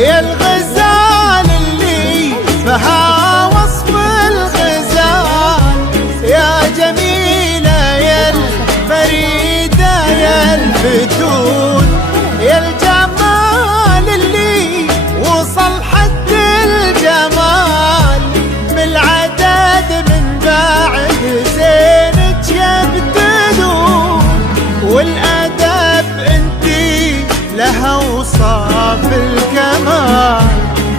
يا الغزال اللي بها وصف الغزال، يا جميلة يا الفريدة يا الفتون، يا الجمال اللي وصل حد الجمال، من العدد من بعد زينك يبتدون، والأدب انتي لها وصاف الكمال،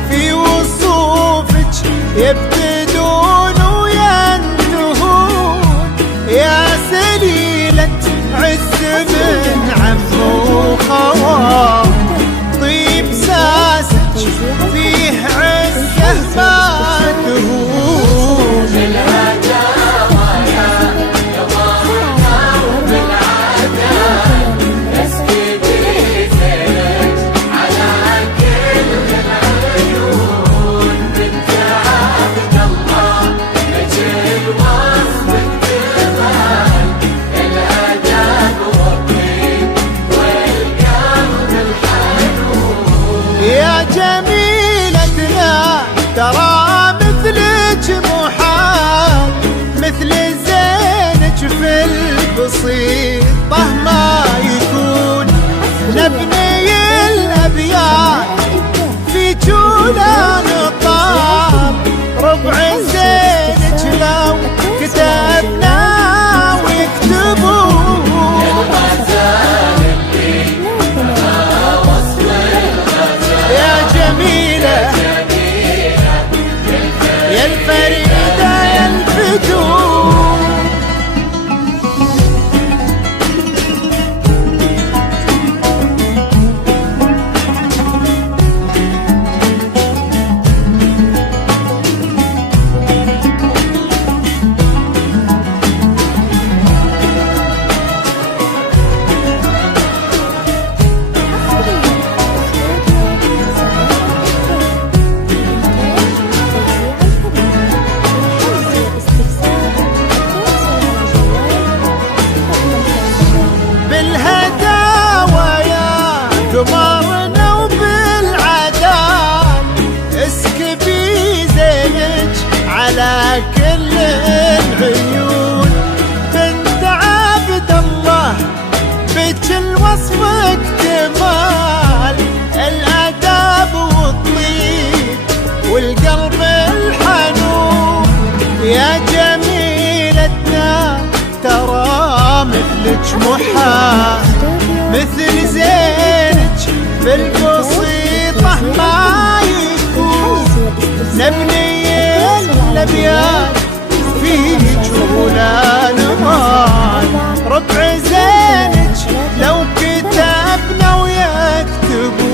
في وصوفك يبتدون وينتهون، يا سليلة عز من عم وخوال، طيب ساسك فيه عزه ما تهون. يا جميلتنا ترى مثلك محال، مثل زينك في البسيطة ما يكون، نبني الأبيات في جولا نطال، ربع زينك لو كتبنا ويكتبون. يا جميلة يا الفريدة يا الفتون، قمرنا وبالعدال، اسكبي زينك على كل العيون، بنت عبد الله بك الوصف اكتمال، الاداب والطيب والقلب الحنون، يا جميلتنا ترى مثلك محال، مثل زينك في البسيطة ما يكون، نبني الأبيات في جولا نمال، ربع زينك لو كتبنا ويكتبون.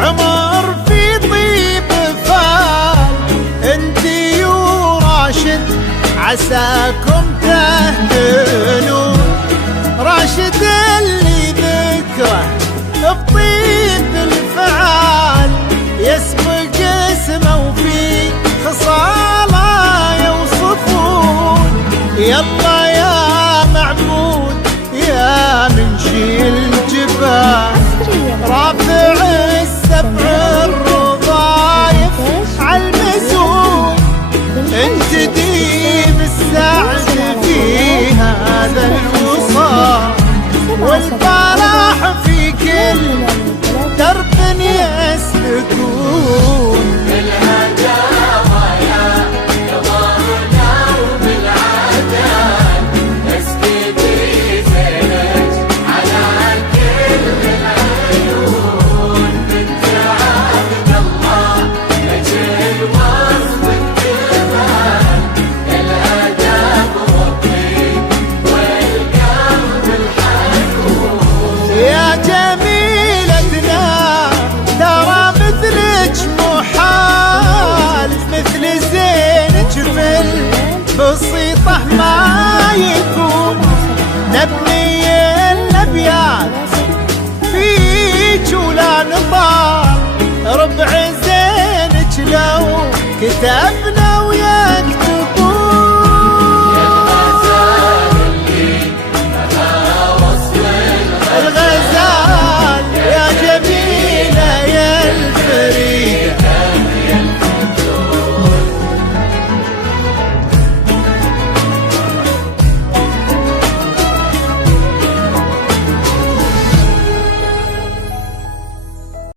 عمر